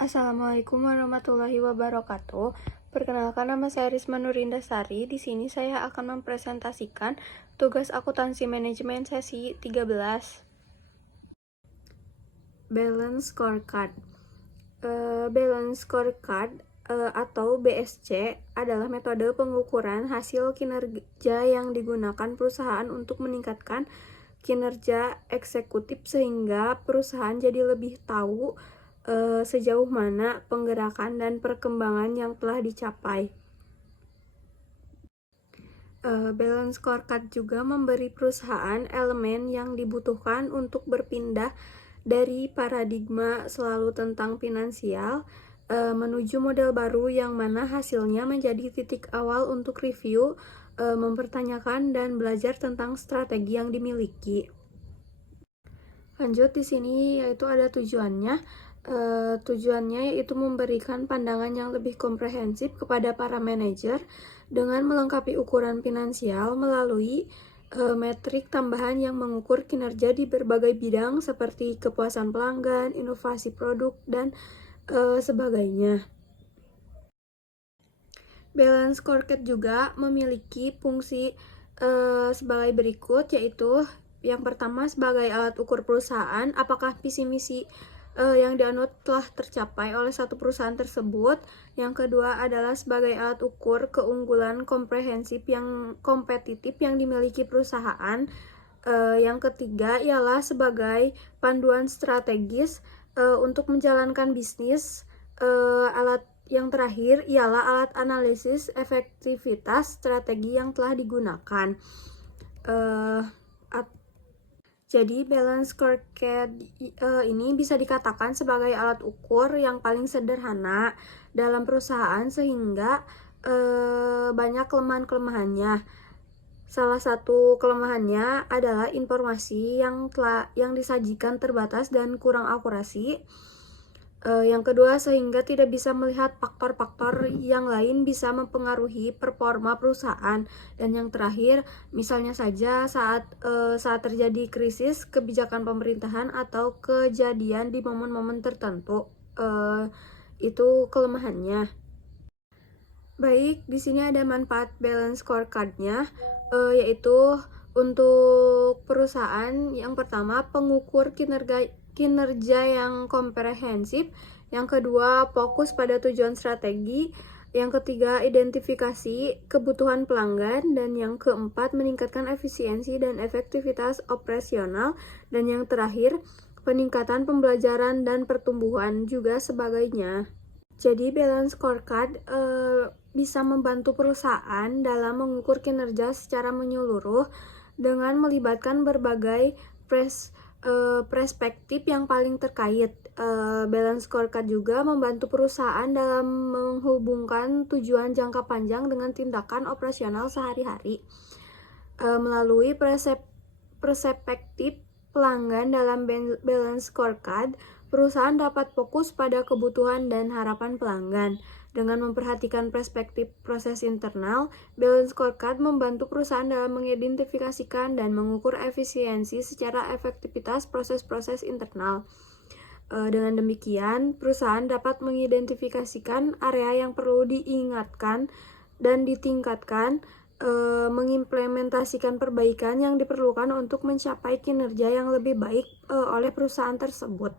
Assalamualaikum warahmatullahi wabarakatuh. Perkenalkan, nama saya Risma Nurindasari. Di sini saya akan mempresentasikan tugas akuntansi manajemen sesi 13. Balance Scorecard. Balance Scorecard atau BSC adalah metode pengukuran hasil kinerja yang digunakan perusahaan untuk meningkatkan kinerja eksekutif sehingga perusahaan jadi lebih tahu sejauh mana penggerakan dan perkembangan yang telah dicapai. Balance Scorecard juga memberi perusahaan elemen yang dibutuhkan untuk berpindah dari paradigma selalu tentang finansial menuju model baru yang mana hasilnya menjadi titik awal untuk review, mempertanyakan, dan belajar tentang strategi yang dimiliki. Lanjut, di sini yaitu ada tujuannya. Tujuannya yaitu memberikan pandangan yang lebih komprehensif kepada para manajer dengan melengkapi ukuran finansial melalui metrik tambahan yang mengukur kinerja di berbagai bidang seperti kepuasan pelanggan, inovasi produk, dan sebagainya. Balance Scorecard juga memiliki fungsi sebagai berikut, yaitu yang pertama sebagai alat ukur perusahaan apakah visi misi yang dianut telah tercapai oleh satu perusahaan tersebut. Yang kedua adalah sebagai alat ukur keunggulan komprehensif yang kompetitif yang dimiliki perusahaan. Yang ketiga ialah sebagai panduan strategis untuk menjalankan bisnis. Alat yang terakhir ialah alat analisis efektivitas strategi yang telah digunakan. Jadi balance scorecard ini bisa dikatakan sebagai alat ukur yang paling sederhana dalam perusahaan sehingga banyak kelemahan-kelemahannya. Salah satu kelemahannya adalah informasi yang disajikan terbatas dan kurang akurasi. Yang kedua, sehingga tidak bisa melihat faktor-faktor yang lain bisa mempengaruhi performa perusahaan. Dan yang terakhir, misalnya saja saat terjadi krisis kebijakan pemerintahan atau kejadian di momen-momen tertentu. Itu kelemahannya. Baik, di sini ada manfaat balance scorecard-nya, yaitu untuk perusahaan yang pertama pengukur kinerja yang komprehensif, yang kedua fokus pada tujuan strategi, yang ketiga identifikasi kebutuhan pelanggan, dan yang keempat meningkatkan efisiensi dan efektivitas operasional, dan yang terakhir peningkatan pembelajaran dan pertumbuhan juga sebagainya. Jadi balance scorecard bisa membantu perusahaan dalam mengukur kinerja secara menyeluruh dengan melibatkan berbagai perspektif yang paling terkait. Balance scorecard juga membantu perusahaan dalam menghubungkan tujuan jangka panjang dengan tindakan operasional sehari-hari. Melalui perspektif pelanggan dalam balance scorecard, perusahaan dapat fokus pada kebutuhan dan harapan pelanggan. Dengan memperhatikan perspektif proses internal, balance scorecard membantu perusahaan dalam mengidentifikasikan dan mengukur efisiensi secara efektivitas proses-proses internal. Dengan demikian, perusahaan dapat mengidentifikasikan area yang perlu diingatkan dan ditingkatkan, mengimplementasikan perbaikan yang diperlukan untuk mencapai kinerja yang lebih baik oleh perusahaan tersebut.